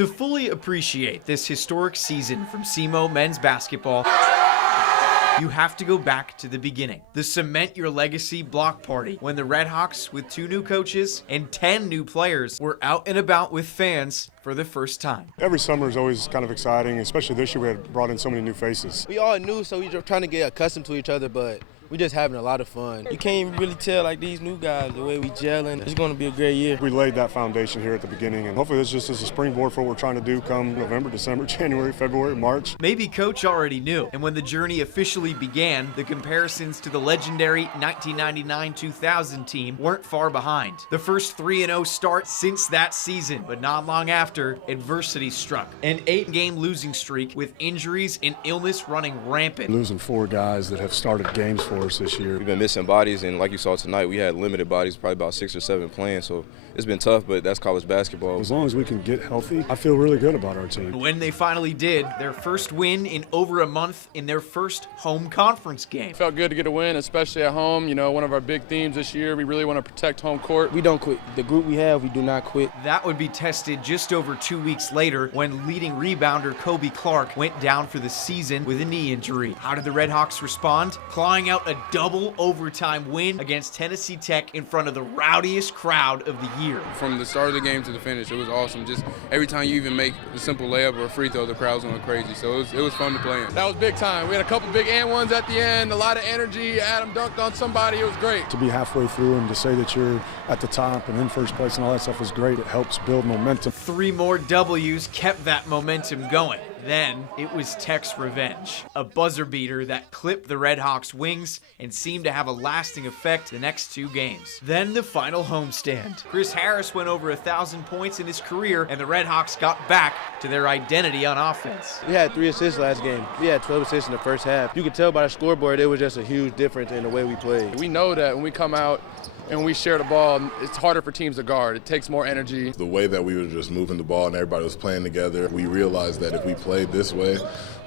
To fully appreciate this historic season from SEMO men's basketball, you have to go back to the beginning. The Cement Your Legacy block party, when the Redhawks, with 2 new coaches and 10 new players, were out and about with fans for the first time. Every summer is always kind of exciting, especially this year we had brought in so many new faces. We all new, so we just trying to get accustomed to each other, but we just having a lot of fun. You can't even really tell, like, these new guys, the way we gelling. It's going to be a great year. We laid that foundation here at the beginning, and hopefully this just is a springboard for what we're trying to do come November, December, January, February, March. Maybe Coach already knew, and when the journey officially began, the comparisons to the legendary 1999-2000 team weren't far behind. The first 3-0 start since that season, but not long after, adversity struck. An 8-game losing streak with injuries and illness running rampant. Losing 4 guys that have started games for us this year. We've been missing bodies, and like you saw tonight, we had limited bodies, probably about 6 or 7 playing, so it's been tough, but that's college basketball. As long as we can get healthy, I feel really good about our team. When they finally did, their first win in over a month in their first home conference game. Felt good to get a win, especially at home. You know, one of our big themes this year, we really want to protect home court. We don't quit. The group we have, we do not quit. That would be tested just over 2 weeks later when leading rebounder Kobe Clark went down for the season with a knee injury. How did the Redhawks respond? Clawing out a double overtime win against Tennessee Tech in front of the rowdiest crowd of the year. From the start of the game to the finish, it was awesome. Just every time you even make a simple layup or a free throw, the crowd's going crazy. So it was fun to play in. That was big time. We had a couple big and ones at the end, a lot of energy. Adam dunked on somebody. It was great. To be halfway through and to say that you're at the top and in first place and all that stuff is great. It helps build momentum. 3 more W's kept that momentum going. Then it was Tech's revenge, a buzzer beater that clipped the Redhawks' wings and seemed to have a lasting effect the next 2 games. Then the final homestand. Chris Harris went over 1,000 points in his career, and the Redhawks got back to their identity on offense. We had 3 assists last game. We had 12 assists in the first half. You could tell by the scoreboard it was just a huge difference in the way we played. We know that when we come out and we share the ball, it's harder for teams to guard. It takes more energy. The way that we were just moving the ball and everybody was playing together, we realized that if we played this way,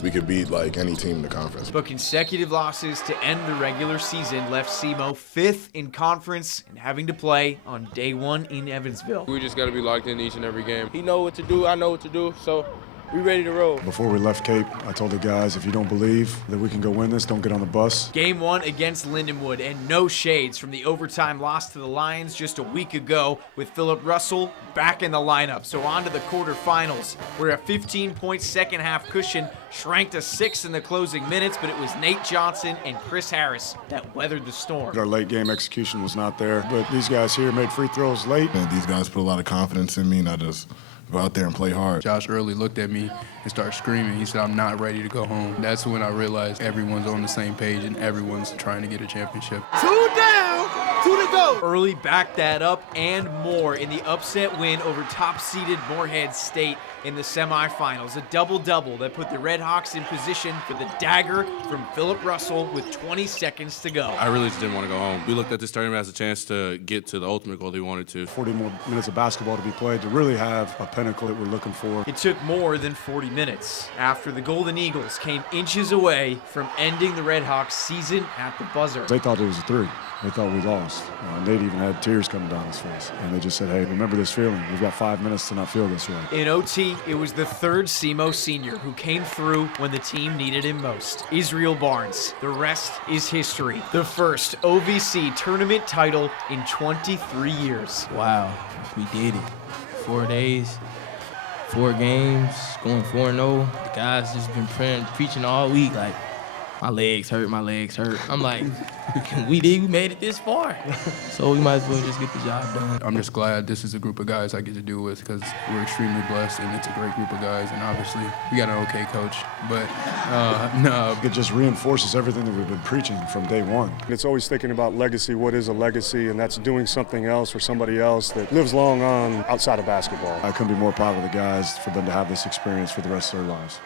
we could beat like any team in the conference. But consecutive losses to end the regular season left SEMO 5th in conference and having to play on day 1 in Evansville. We just got to be locked in each and every game. He know what to do, I know what to do, so we ready to roll. Before we left Cape, I told the guys, if you don't believe that we can go win this, don't get on the bus. Game 1 against Lindenwood, and no shades from the overtime loss to the Lions just a week ago with Philip Russell back in the lineup. So on to the quarterfinals, where a 15-point second half cushion shrank to 6 in the closing minutes, but it was Nate Johnson and Chris Harris that weathered the storm. Our late game execution was not there, but these guys here made free throws late. And these guys put a lot of confidence in me, and I just go out there and play hard. Josh early looked at me and started screaming. He said, "I'm not ready to go home." That's when I realized everyone's on the same page and everyone's trying to get a championship. 2 down, 2 to go. Early backed that up and more in the upset win over top-seeded Morehead State in the semifinals. A double-double that put the Redhawks in position for the dagger from Philip Russell with 20 seconds to go. I really just didn't want to go home. We looked at this tournament as a chance to get to the ultimate goal they wanted to. 40 more minutes of basketball to be played to really have a pinnacle that we're looking for. It took more than 40 minutes after the Golden Eagles came inches away from ending the Redhawks season at the buzzer. They thought it was a 3. They thought we lost. Nate even had tears coming down his face. And they just said, hey, remember this feeling. We've got 5 minutes to not feel this way. In OT, it was the 3rd SEMO senior who came through when the team needed him most. Israel Barnes. The rest is history. The first OVC tournament title in 23 years. Wow, we did it. 4 days, 4 games, going 4-0. The guys just been preaching all week, like, my legs hurt, my legs hurt. I'm like, we made it this far. So we might as well just get the job done. I'm just glad this is a group of guys I get to do with because we're extremely blessed and it's a great group of guys. And obviously, we got an okay coach. But, no. It just reinforces everything that we've been preaching from day 1. It's always thinking about legacy, what is a legacy, and that's doing something else for somebody else that lives long on outside of basketball. I couldn't be more proud of the guys for them to have this experience for the rest of their lives.